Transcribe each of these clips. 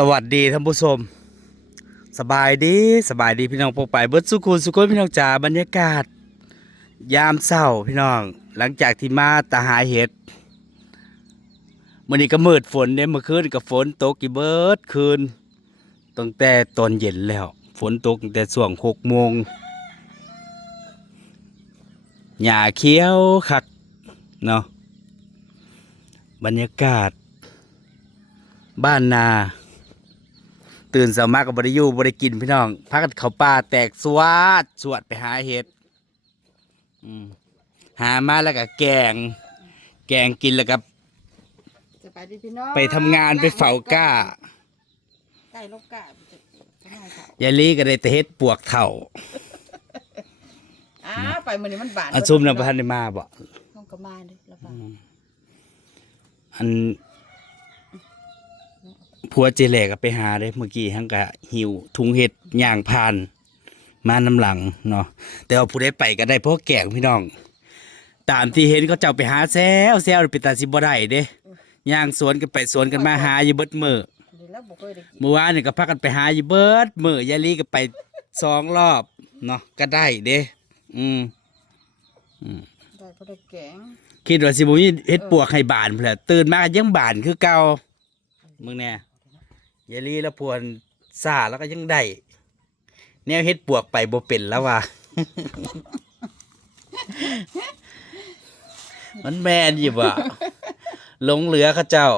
สวัสดีท่านผู้ชม สบายดีสบายดีพี่น้องพวกไปเบิร์ดสุขุนสุขุนพี่น้องจ๋าบรรยากาศ ยามเศร้าพี่น้อง หลังจากที่มาตาหาเห็ดมื่อนี้ก็มืดฝนเนี่ยเมื่อคืนก็ฝนตกกี่เบิร์ดคืนตั้งแต่ตอนเย็นแล้ว ฝนตกตั้งแต่ช่วงหกโมงหญ้าเขียวคักเนาะบรรยากาศ บ้านนา ตื่นสามารถกับบริยูบริกินพี่น้องพักกันเขาป่าแตกสวาดสวดไปหาเห็ดอืมหามาแล้วก็แกง แกงกินแล้วก็สบายดีพี่น้องไปทำงานไปเฝ้าก้าไก่ลูกก้าจะจะให้เขายายลีก็ได้แต่เฮ็ดปวกเถ่าอ้าไปมื้อนี้มันบานอันซุ่มนำพันได้มาบ่ต้องก็มาเด้อแล้วก็อัน ผัวเจแหลกก็ไปหาเลยเมื่อกี้ทั้งกะหิวถุงเห็ดย่างพาน มาน้ำหลังเนาะแต่ว่าผู้ได้ไปก็ได้เพราะแกงพี่น้อง ตามที่เห็นเขาเจ้าไปหาแซวแซวไปตาสิบ่ได้เด้ย่างสวนกันไปสวนกันมาหาอยู่เบิดมือเดี๋ยวแล้วบ่เคยได้กินเมื่อวานนี่ก็พากันไปหาอยู่เบิดมือยายลีก็ไปสองรอบเนาะก็ได้เด้อืมได้บ่ได้แกงคิดว่าสิบ่มีเฮ็ดปวกให้บานพุ่นแหละตื่นมาก็ยังบานคือเก่ามึงแน่ยายลีแล้วพวนซ่าแล้วก็ยังได้แนวเฮ็ดปวกไปบ่เป็นแล้วว่ะมันแม่นอยู่บ่หลงเหลือเขาเจ้า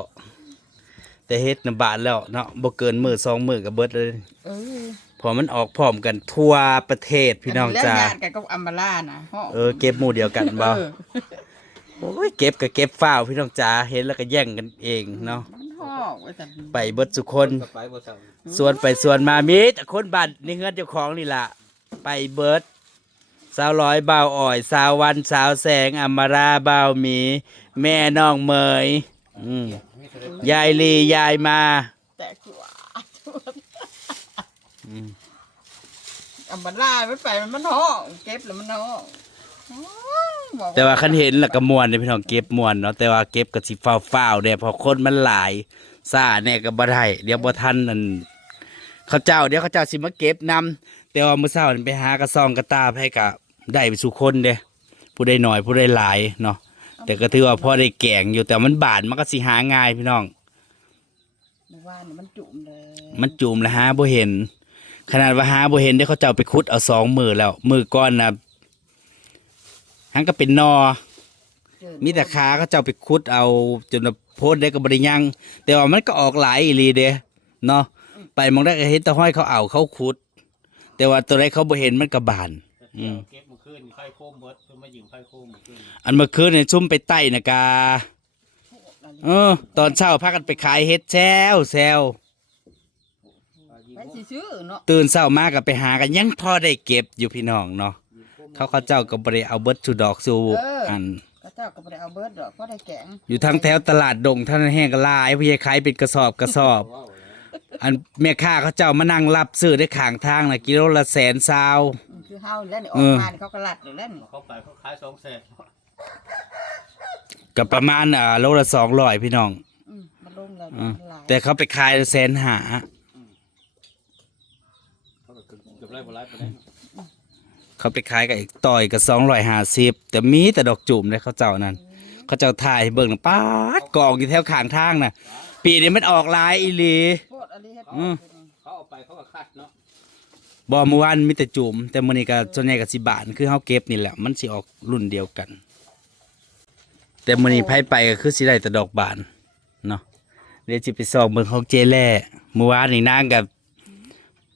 แต่เฮ็ดน่ะบานแล้วเนาะบ่เกินมื้อสองมื้อก็เบิดเลยเออพอมันออกพร้อมกันทั่วประเทศพี่น้องจ้าแล้วญาติกันกับอัมบาล่านะฮ้เออเก็บหมู่เดียวกันบ่เออโอ้ยเก็บก็เก็บฝ้าวพี่น้องจ๋าเห็นแล้วก็แย่งกันเองเนาะมั นฮ้องไว้ซั่นไปเบิดสุคนส่วนไปส่วนมามีแต่คนบ้านนี่เฮือนเจ้าของนี่ล่ะ ไปเบิดสาวร้อยบ่าวอ่อย สาววันสาวแสงอมราบ่าวหมี แม่น้องเมยอืมยายลียายมาแต่กว่าอัมบาล่าไม่ไปมันมันฮ้องเก็บแล้วมันฮ้องโอ้ยบอก แต่ว่าคันเห็นแล้วก็มวนเด้อพี่น้องเก็บมวนเนาะแต่ว่าเก็บก็สิฟ้าวๆเด้เพอคนมันหลายซ่าแน่ก็บ่ได้เดี๋ยวบ่ทันนั่นเขาเจ้าเดี๋ยวเขาเจ้าสิมาเก็บนำแต่ว่ามื้อเช้านี่ไปหากระซองกระตาให้ก็ได้ไปสู่คนเด้ผู้ใดน้อยผู้ใดหลายเนาะแต่ก็ถือว่าพอได้แกงอยู่แต่มันบานมันก็สิหาง่ายพี่น้องเมื่อวานนี่มันจุ่มเลยมันจูมแล้วหาบ่เห็น ขนาดว่าหาบ่เห็นเดี๋ยวเขาเจ้าไปขุดเอาสองมือแล้ว มือก้อนน่ะ หังก็เป็นนอเจอมีแต่ขาเขาเจ้าไปคุดเอาจนว่าโพดได้ก็บริยัง แต่ว่ามันก็ออกหลายอีหลีเด้เนาะไปมองได้ก็เห็นแตะห้อยเขาเอาเขาคุด แต่ว่าตัวใดเขาบ่เห็นมันก็บานอืมเก็บมือขึ้นไข่โค้มเบิดเพิ่นมายิงไข่โค้มมือขึ้นอันเมื่อคืนเนี่ยซุ่มไปใต้นะกาเออ ตอนเช้าพากันไปขายเฮ็ดแซวแซวไปสิซื้อเนาะตื่นเช้ามาก็ไปหากันยังพอได้เก็บอยู่พี่น้องเนาะ เขาเขาเจ้าก็บ่ได้เอาเบิดสุดอกสู่อัน ก็เจ้าก็บ่ได้เอาเบิดดอกเพราะได้แกงอยู่ทางแถวตลาดดงท่านแห้งก็หลายพี่ขายเป็นกระสอบกระสอบ อันแม่ค้าเขาเจ้ามานั่งรับซื้อได้ข้างทางนะกิโลละแสนซาว อืมคือเฮาแล้วนี่อเออกอ มานี่เขาก็ลัดอยู่แล้วนี่เขาไปเขาขายสองแสนกับประมาณอ่าโลละสองร้อยพี่น้องอืมมันลงแล้วอืมมันหลายแต่เขาไปขายแสนหาเขาก็เกือบไร่บ่ไร่ไปได้ เขาไปขายกับอีกต่อยกับสองร้อยห้าสิบแต่มีแต่ดอกจุ่มเลยเขาเจ้านั้นเขาเจ้าถ่ายให้เบิ่งนะป้าดกองอยู่แถวข้างทางน่ะ ปีนี้มันออกหลายอีหลีโพดอันนี้เฮ็ดอืม เขาเอาไปเขาก็คัดเนาะบอเมื่อวานมีแต่จุ่มแต่มื้อนี้ก็ส่วนใหญ่ก็สิบาทคือเฮาเก็บนี่แหละมันสิออกรุ่นเดียวกัน แต่มื้อนี้ไผไปก็คือสิได้แต่ดอกบานเนาะเดี๋ยวสิไปซองเบิ่งของเจแล่เมื่อวานนี่นางกับ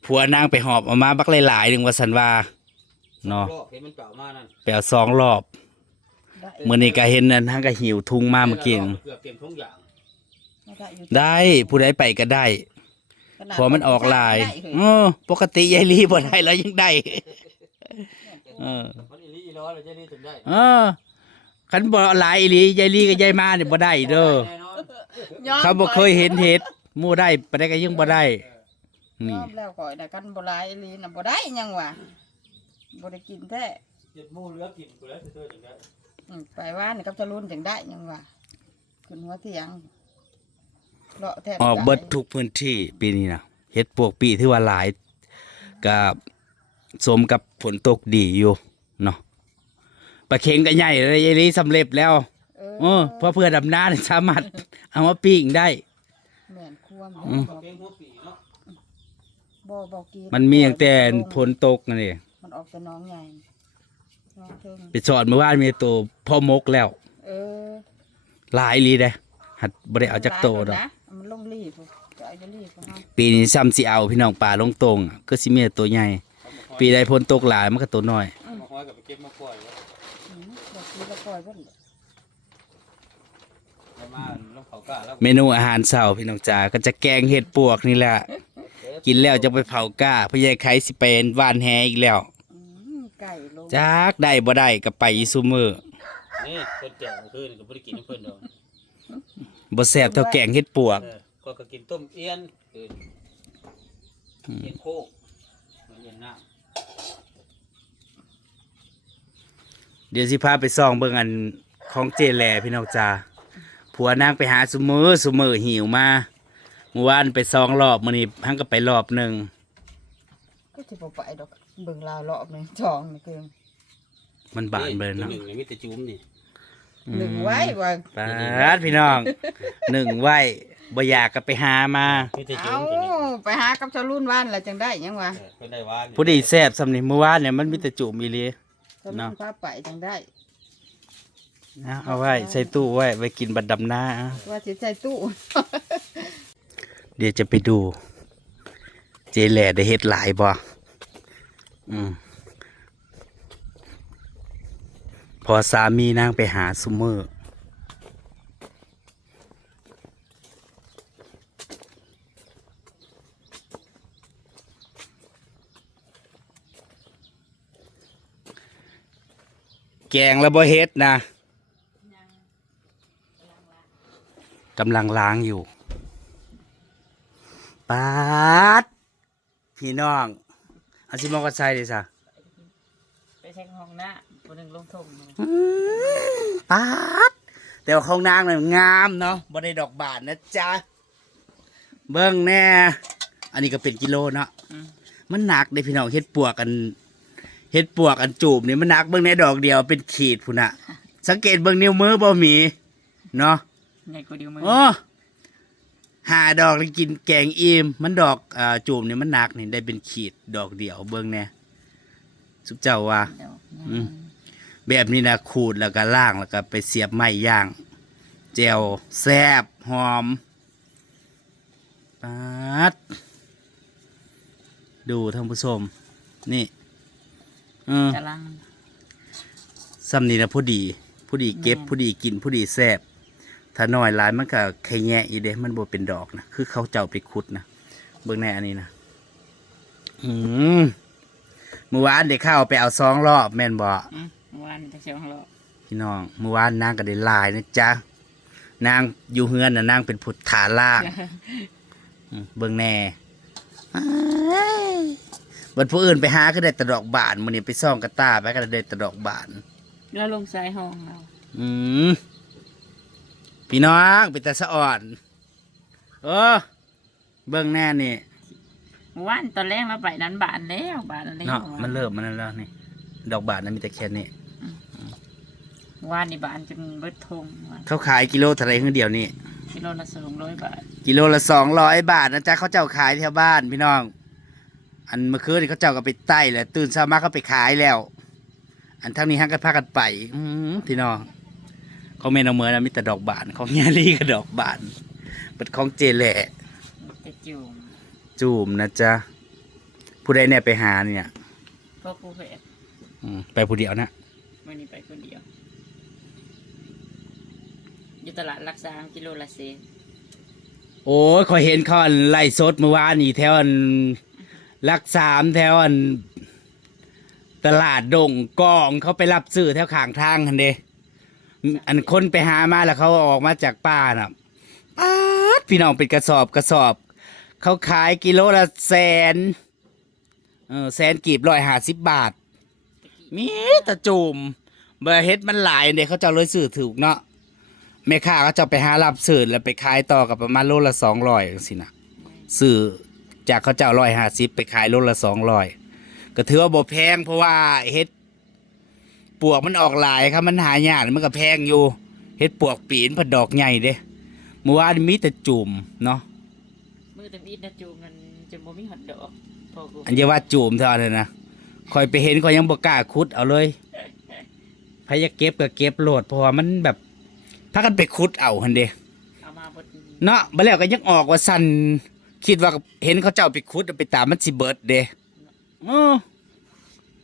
ผัวนางไปหอบเอามาบักหลายๆหนึงว่าซั่นว่า เนาะโลกเห็นมันเปล่ามานั่นไปเอาสองรอบได้มื้อนี้ก็เห็นนั่นทางก็หิวทุงมาเมื่อกี้เกือบเต็มทุกอย่างได้อยู่ได้ผู้ใดไปก็ได้ขนาดเพอมันออกหลายได้เฮ้เออปกติยายลีบ่ได้แล้วยังได้เออมันอีหลีอีร้อยเลยเจ้านี่ถึงได้เออคันบ่หลายอีหลียายลีกับยายมาเนี่ยบ่ได้เด้อแน่นอนยอมเขาบ่เคยเห็นเห็ดหมู่ได้ปานใดก็ยังบ่ได้ยนี่อมแล้วก่อยแต่กันบ่หลายอีหลีน่ะบ่ได้ยังวะ บ่ได้กินแท้เจ็ดหมู่เหลือกินกูแล้วเธอถึงได้อืมไปว่านี่กับจะรุ่นจังได้ยังวะขึ้นหัวเที่ยงเลาะแทบออกเบิดตายทุกพื้นที่ปีนี้นะเฮ็ดปวกปีที่ว่าหลายกับสมกับฝนตกดีอยู่เนาะปลาเค็งก็ใหญ่เลยยายลีสำเร็จแล้วเออเออเพราะเพื่อดำน้าสามารถเอามาปิ้งได้แม่นควมอืมบอกเพียงหัวปีเนาะบ่บอกกินมันมีอย่างแต่ฝนตกนั่นเองมันออกแต่น้องใหญ่น้องเทิงไปสอนเมื่อวานมีตัวพ่อมกแล้ว เออหลายอีหลีเด้หัดบ่ได้เอาจักโตดอกหลายคนนะมันลงรีบจะเอาจะรีบก็ให้ปีนี้ซ้ำสิเอาพี่น้องป่าลงตรงอะก็สิมีแต่ตัวใหญ่เอามาห้อยปีใดฝนตกหลายมันก็ตัวน้อยเอามาห้อยกับไปเก็บมาปล่อยไว้อืมบอกกินแล้วปล่อยเพิ่นแล้วมาลงเขากล้าแล้วเมนูอาหารเช้าพี่น้องจ๋าก็จะแกงเห็ดปวกนี่แหละ กินแล้วจะไปเผาก้าพญายไข่สิเป็นว่านแฮอีกแล้วอืม ไก่ลงจักได้บ่ได้ก็ไปอีซุมือนี่คนแก่เพื่อนก็บ่ได้กินน้ำเพื่อนดอกบ่แซ่บเท่าแกงเห็ดปวก เออก็ก็กินต้มเอี้ยนเออเอี้ยนโคกเอี้ยนน้ำเดี๋ยวสิพาไปส่องเบิ่งอันของเจแลพี่น้องจ๋าผัวนางไปหาซุมือซุมือหิวมาเมื่อวานไปสองรอบมื้อนี้หังก็ไปรอบหนึงก็สิบ่ไปดอก เบิ่งลาวรอบหนึงจองนี่คือมันบานเบิ่นตัวเนาะหนึ่งนี่มีแต่จุ้มนี่หนึ่งไว้ว่าปาดพี่น้องหนึ่งไว้บ่อยากก็ไปหามามีแต่จุ้เอามตัวนี้ไปหากับชาวรุ่นว่านแล้วจังได้หยังวะเออเพิ่นได้ว่านี่ผู้ดีแซ่บสำนี่เมื่อวานเนี่ยมันมีแต่จุ่มอีหลีชาวรุ่เนาะ นพาไปจังได้ นะเอาไว้ใส่ตู้ไว้ไว้กินบัดดำหน้า ว่าสิใส่ตู้ เดี๋ยวจะไปดู เจแหล่ได้เฮ็ดหลายบ่อืม พอสามีนางไปหาซุมเมอร์แกงแล้วบ่เฮ็ดนะกำลังล้างอยู่ปาดพี่น้อง อาสิมองกันใส่ดิซะไปเช็คห้องหน้าคนหนึ่งลงทงปาดแต่ว่าของนางน่ะงามเนาะบ่ได้ดอกบานนะจ๊ะเบิ่งแน่อันนี้ก็เป็นกิโลเนาะมันหนักเด้พี่น้องเฮ็ดปวกกันเฮ็ดปวกอันจูบนี่มันหนักเบิ่งในดอกเดียวเป็นขีดพุ่นน่ะสังเกตเบิ่งนิ้วมือบ่มีเนาะไงกูดิวมือโอ้ หาดอกแล้วกินแกงอิ่มมันดอกอ่าจูบนี่มันหนักนี่ได้เป็นขีดดอกเดียวเบิ่งแน่สุบเจ้าว่าอืม แบบนี้นะขูดแล้วก็ล่างแล้วก็ไปเสียบไม้ย่างแจวแซ่บหอมปัดดูท่านผู้ชม นี่เออ กำลังซ้ำนี่นะผู้ดี ผู้ดีเก็บแม่นผู้ดีกิน ผู้ดีแซ่บ ถ้าน้อยหลายมันก็แค่แงะอีเด้มันบ่เป็นดอกนะคือเขาเจ้าไปขุดนะเบิ่งในอันนี้นะอืมเมื่อวานเด็กเข้าไปเอาซองรอบแม่นบ่วันจะเชียวของเราพี่น้องเมื่อวานนางก็ได้หลายนะจ๊ะนางอยู่เฮือนน่ะนางเป็นผุดฐานล่างอืมเบิ่งแน่อ้ายบัดผู้อื่นไปหาก็ได้แตะดอกบานมื้อนี้ไปซ่องกระตาไปก็ได้แตะดอกบาน แล้วลงสายห้องเรา อืม พี่น้องเป็นตาสะอ่อนเออเบิ่งแน่นี่วันตอนแรกเราไปนั้นบานแล้วบานแล้วเนาะมันเริ่มมันแล้วนี่ ดอกบานนั้นมีแต่แค่นี้วันนี่บานจนเบิดทงวันเขาขายกิโลเท่าไหรเดียวนี่กิโลละสองร้อยบาท กิโลละสองร้อยบาทนะจ๊ะเขาเจ้าขายแถวบ้านพี่น้อง อันเมื่อคืนนี่เขาเจ้าก็ไปใต้แหละตื่นเช้ามาเขาไปขายแล้ว อันทั้งนี้ฮักกันพากันไป อืมพี่น้อง เขาเมนเอาเหมือนนะมีแต่ดอกบานของยาลีก็ดอกบานเป็นของเจแหละจะจูมจูมนะจ๊ะผู้ใดเนี่ยไปหาเนี่ยพ่อครูเพชรอืมไปผู้เดียวนะวันนี้ไปคนเดียว อยู่ตลาดรักษากิโลละเซนโอ้ยขอยเห็นเขาอันไล่สดเมื่อวานนี่แถวอันลักสามแถวอัน ตลาดดงกองเขาไปรับซื้อแถวข้างทางคันเด อันคนไปหามาแล้วเขาออกมาจากป่าน่ะป๊าดพี่น้องเป็นกระสอบกระสอบ เขาขายกิโลละแสนเออแสนกีบร้อยห้าสิบบาท มีตะจูมเบอร์เฮ็ดมันหลายเด็เขาเจะเลยซื้อถูกเนาะแม่ค้าก็จะไปหารับซื้อแล้วไปขายต่อกับประมาณโลละ200จังซี่นะซื้อจากเขาเจ้า150ไปขายโลละ200ก็ถือว่าบ่แพงเพราะว่าเฮ็ด ปวกมันออกหลายครับมันหายากมันก็แพงอยู่เฮ็ดปวกปีนผัดดอกใหญ่เด้เมื่อวานมีแต่จุ่มเนาะมือตะมีดนะจูงมันจะบ่มีหอดดอกพอกูอันจะว่าจุ่มเท่านั้นนะคอยไปเห็นคอยยังบ่กล้าขุดเอาเลยพยาเก็บก็เก็บโหลดเพราะว่ามันแบบพากันไปขุดเอาหันเด้เอามาบดเนาะบ่แล้วก็ยังออกว่าสั่นคิดว่าเห็นเขาเจ้าไปขุดเอาไปตามมันสิเบิดเด้เออ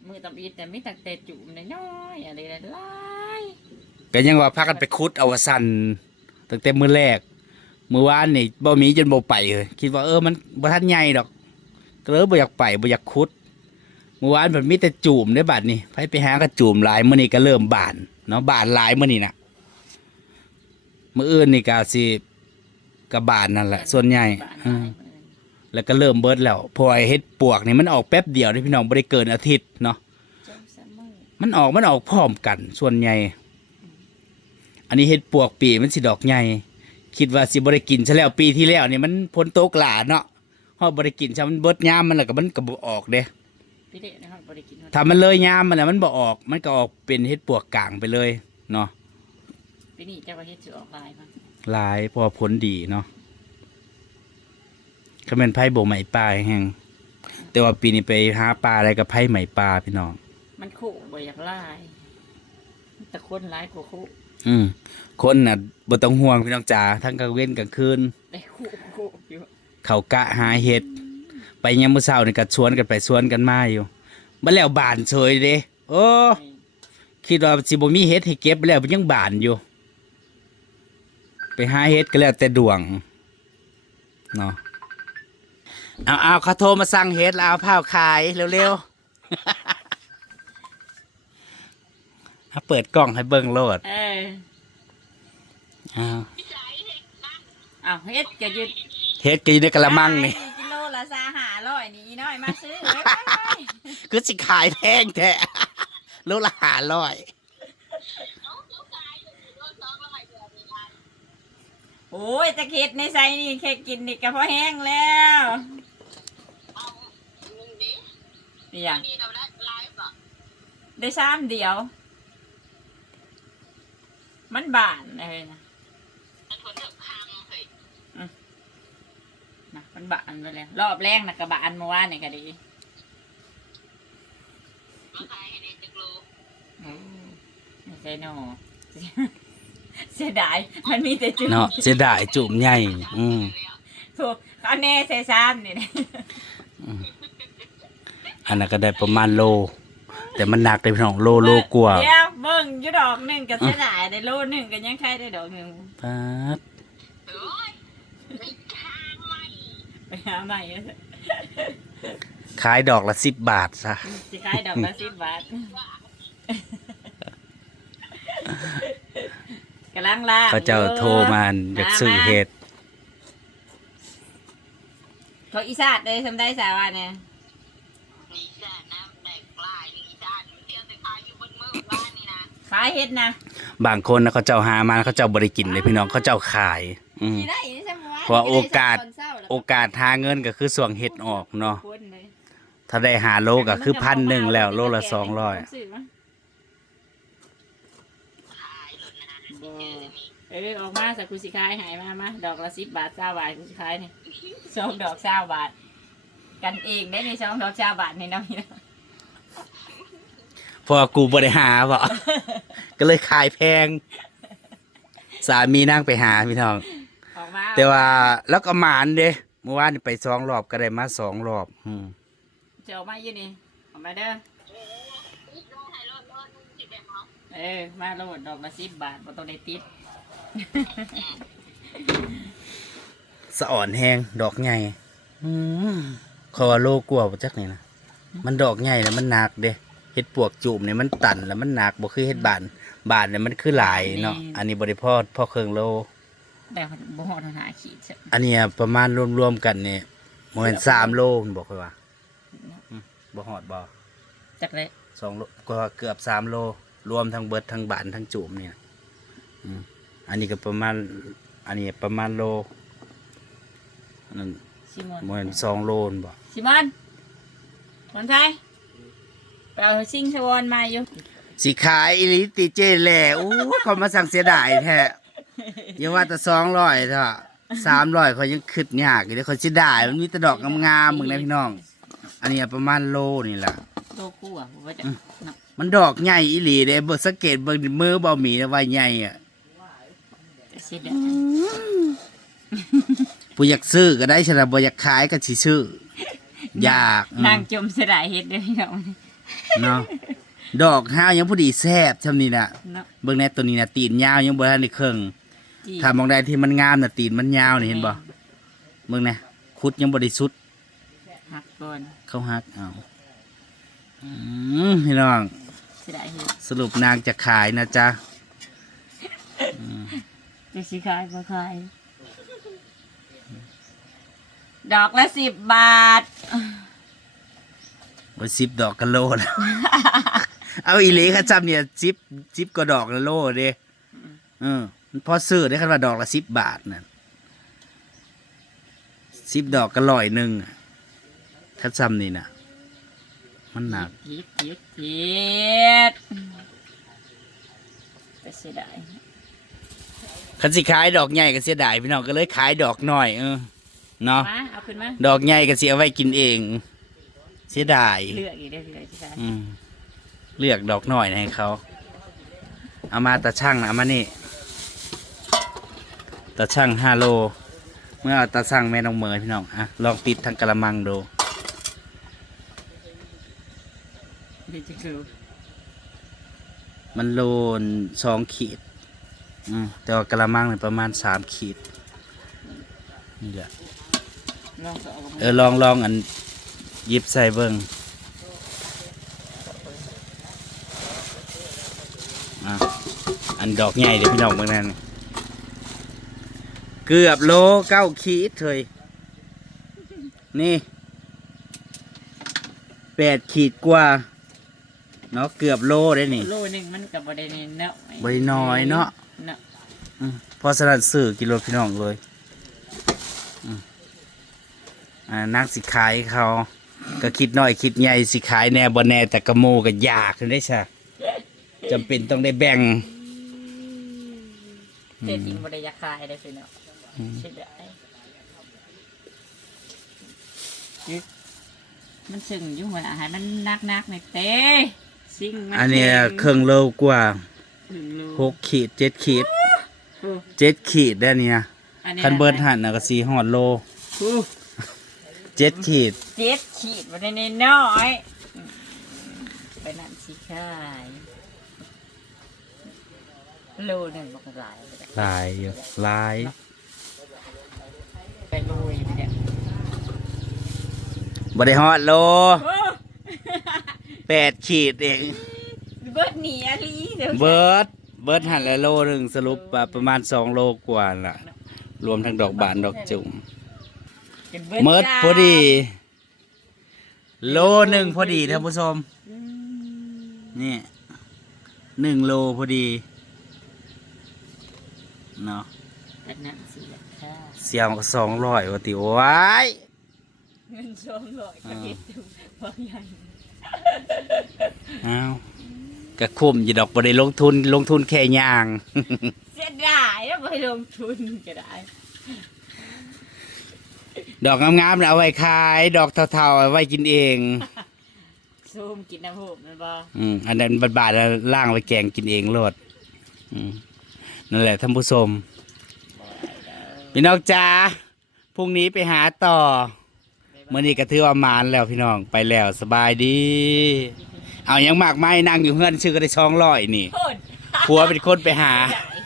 มือตะมีดแต่มีแต่แต่จูมน้อยๆอะไรหลายก็ยังว่าพากันไปขุดเอาว่าสั่นตั้งแต่มื้อแรกมื้อวานนี่บ่มีจนบ่ไปเลยคิดว่าเออมันบ่ทันใหญ่ดอกก็เลยบ่อยากไปบ่อยากขุดเมื่อวานมันมีแต่จูมได้บัดนี่ไปไปหากระจูมหลายมื้อนี้ก็เริ่มบานเนาะบานหลายมื้อนี้น่ะมื้ออื่นนี่ก็สิก็บานนั่นแหละ ส่วนใหญ่บ้ แล้วก็เริ่มเบิดแล้วเพราะไอ้เฮ็ดปวกนี่มันออกแป๊บเดียวนี่พี่น้องบ่ได้เกินอาทิตย์เนาะ จมซะมือมันออกมันออกพร้อมกัน ส่วนใหญ่ อันนี้เฮ็ดปวกปีมันสิดอกใหญ่คิดว่าสิบ่ได้กินซะแล้วปีที่แล้วนี่มันพ้นตกหลาเนาะฮอดบ่ได้กินซะมันเบิดยามมันแล้วก็มันก็บ่ออกเด้พี่เด็กนะครับบ่ได้กินหอดถ้ามันเลยยามมันน่ะมันบ่ออก มันก็ออกเป็นเฮ็ดปวกกลางไปเลยเนาะปีนี้เจ้าว่าเฮ็ดสิออกลายมั้งหลายเพอผลดีเนาะ ก็เป็นไผ่บ่ไหมปลาแห้งแต่ว่าปีนี้ไปหาปลาอะไรกับไผ่ไหมปลาพี่น้อง มันคู่บ่อยากลายแต่คนหลายกว่าคู่อืมคนน่ะบ่ต้องห่วงพี่น้องจ๋าทั้งกลางเว้นกลางคืนได้คู่คู่อยู่เขากะหาเห็ดไปยามมื้อเช้านี่ก็ชวนกันไปชวนกันมาอยู่บ่แล้วบานเฉยเด้โอ้คิดว่าสิบ่มีเห็ดให้เก็บแล้วมันยังบานอยู่ ไปหาเห็ดก็แล้วแต่ดวงเนาะ เอาเอาเขาโทรมาสั่งเห็ดแล้วเอาผ้าขายเร็วๆเอาเปิดกล่องให้เบิ่งโลดเอออ้าวอ้าวเฮ็ดก็ยึดเห็ดก็อยู่ในกระมังนี่ กิโลละซาหาร้อยนี่อีน้อยมาซื้อเลยคือสิขายแพงแท้โลละห้าร้อยโอ้ยตะเข็ดในไซนี่แค่กินนี่ก็พอแห้งแล้ว นี่อย่างได้ซ้ำเดียว มันบานอะไรนะอืมนะมันบานไปแล้ว รอบแรกนะกระบานเมื่อวานนี่ก็ดีอืมไม่ใช่หนอเสียดาย มันมีแต่จุดเนาะเสียดายจุ่มใหญ่ อืมถูกเขาแน่ใส่ซ้ำนี่นะอั นนั้นก็ได้ประมาณโล แต่มันหนักเลยพี่น้องโลโลกว่าเดี๋ยวเบิ่งอยู่ดอกหนึ่งกับเสียดายได้โลหนึ่งก็ยังใครได้ดอกหนึ่งป๊าดไปหาใหม่ขายดอกละสิบบาทซะสิขายดอกละสิบบาทกำลังล่างเขาเจ้าโทรมาอยากซื้อเห็ด เขาอีสานเลยทำได้สาวาเนี่ย ขายเฮ็ดนะบางคนนะเขาเจ้าหามาเขาเจ้าบริกินเลยพี่น้องเขาเจ้าขาย อืมที่ได้ใช่ไหมเพราะว่าโอกาส โอกาสหาเงินก็คือส่วงเห็ดออกเนาะคนเลยถ้าได้หาโลก็คือพันหนึ่งแล้วโลละสองร้อยเออออกมาสักคุสิขายหายมามาดอกละสิบบาทเก้าบาทคุสิขายนี่สองดอกเก้าบาท กันเองได้ในสองดอกเก้าบาทในน้อยนะเพราะว่ากูบริหาบ่ก็เลยขายแพง สามีนั่งไปหาพี่น้อง ออกมาแต่ว่าแล้วก็หมานเด้เมื่อวานนี่ไปสองรอบก็ได้มาสองรอบอืมจะออกมาอยู่นี่ออกมาเด้อเออมาโลดดอกละสิบบาทบ่ต้องได้ติดสะอ่อนแห้งดอกใหญ่อืมคอว่าโลกลัวบ่จักนี่นะมันดอกใหญ่แล้วมันหนักเด้เฮ็ดปวกจูบเนี่ยมันตันแล้วมันหนักบ่คือเฮ็ดบานบานเนี่ยมันคือหลายเนาะอันนี้บ่ได้พอพอเครื่องโลแต่บ่ฮอดหาขีดใช่อันเนี้ยประมาณรวมๆกันเนี่ยบ่แม่น3โลมันบอกค่อยว่าอืมบ่ฮอดบ่จักเลยสองโลก็เกือบ3โลรวมทั้งเบิดทั้งบานทั้งจูบเนี่ยอืมอันนี้ก็ประมาณ อันนี้ประมาณโลอันนั้นชิมอนเหมือนสองโลนบ่ชิมอนคนไทย ไปเอาซิงสวอนมาอยู่สิขายอีหลิติเจแหล่อู้เขามาสั่งเสียดายแท้อย่าว่าแต่สองร้อยเถอะสามร้อยเขายังคิดยากอยู่เลยเขาสิได้มันมีแต่ดอกงามๆมึงนะพี่น้อง อันนี้ประมาณโลนี่แหละโตคู่อะผมว่าจะนับมันดอกใหญ่อีหลีเด้เบิ่งสังเกตเบิ่งดิมือเบาหมีนะว่าใหญ่อะแต่เสียดายผู้อยากซื้อก็ได้ฉะนั้นบ่อยากขายก็สิซื้ออยากอืม นางจมเสียดายเฮ็ดเด้อพี่น้อง เนาะดอกห้าวยังพอดีแซ่บช่ำนี้น่ะเนาะเบิ่งแน่ตัวนี้น่ะตีนยาวยังบ่ทันได้เครื่องจีถ้ามองได้ที่มันงามน่ะตีนมันยาวนี่เห็นบ่เบิ่งแน่คุดยังบ่ได้สุด หักก่อนเขาหักเอาอืมพี่น้องเสียดายเฮ็ดสรุปนางจะขายนะจ๊ะ จะสิขายบ่ขาย ดอกละสิบบาท บ่สิบดอกกันโลแล้ว เอาอีหลีค่ะจำเนี่ยสิบสิบก็ดอกละโลเด้เออมันพอซื้อได้คันว่าดอกละสิบบาทน่ะสิบดอกก็ร้อยหนึ่งอะถ้าจำนี่น่ะ มันหนักจิตจิตจิตแต่เสียดายคันสิขายดอกใหญ่ก็เสียดายพี่น้องก็เลยขายดอกน้อยเออเนาะเอาขึ้นมาดอกใหญ่ก็สิเอาไว้กินเอง เสียดายเลือกอีกได้อพี่เลยสิขายอืมเลือกดอกน้อยให้เขา เอามาตาช่างเอามานี่ตาช่างห้าโล เมื่อเอาตาช่างแม่น้องเมยพี่น้องอะลองติดทางกระมังดูเดี๋ยวจะคือมันโลนสองขีด อืมแต่ว่ากระมังเนี่ยประมาณสามขีดนี่แหละลองสอบเออลองลองอัน หยิบใส่เบิ้งอะอันดอกใหญ่เดี๋ยวพี่น้องเบิ่งนั่นเกือบโลเก้าขีดเลยนี่แปดขีดกว่าเนาะเกือบโลได้นี่โลหนึงมันกับบริเนเนาะบ่ได้น้อยเนาะเนาะอืมพอสลัดสื่อกิโลพี่น้องเลยอืมอ่านักสิขายเขา ก็คิดน้อยคิดใหญ่สิขายแน่บ่แน่แต่กระโมก็ยากได้ใช่จำเป็นต้องได้แบ่งเตจริงบริยาคายได้พี่เนาะใช่ได้มันสึงอยุ่งหัวอาหารมันนักนักๆในเต้ซิ่งมัอันเนี้ยก่งเครื่องโลกว่าถึงโลหกขีดเจ็ดขีดโอ้เจ็ดขีดได้เนี่ยอันนี้คันเบิร์ดหันนะก็สีหอดโลโอ้ เจ็ดขีดเจ็ดขีดบริเนน้อยอืมไปนั่นสิขายโลหนึ่งบอกหลายเลยลายอยู่ลายไปโรยเนี่ยบ่ได้หอดโลโอ้แปดขีดเอง เบิดหนีอะไรเดี๋ยวเบิร์ดเบิร์ดหันแล้วโลหนึ่งสรุปว่าประมาณสองโลกว่าล่ะ รวมทั้งดอกบานดอกจุ่ม เป็นเมิดจ้าพอดี โลหนึ่งพอดีท่านผู้ชมอืมนี่หนึ่งโลพอดีเนาะเป็นนั่นสิแหละค่ะเสียงสองร้อยวาติโอ้ยเงินสองร้อยก็เก็บอยู่บางอย่างอ้าวกระคุ้มอยีดอกบ่ได้ลงทุนลงทุนแค่ย่าง เสียดายแล้วไปลงทุนก็ได้ ดอกงามๆน่ะเอาไว้ขาย ดอกเท่าๆเอาไว้กินเอง ซูมกินน้ำหูมันบ่อืมอันนั้นบาดๆแล้วล่างไว้แกงกินเองโลดอืมนั่นแหละท่านผู้ชมพี่น้องจ้าพรุ่งนี้ไปหาต่อเมื่อนี้ก็ถือว่ามานแล้วพี่น้องไปแล้วสบายดี เอายังมากไม้นั่งอยู่เพื่อนชื่อก็ได้ช่องร้อยนี่ โคตรผัวเป็นคนไปหา ได้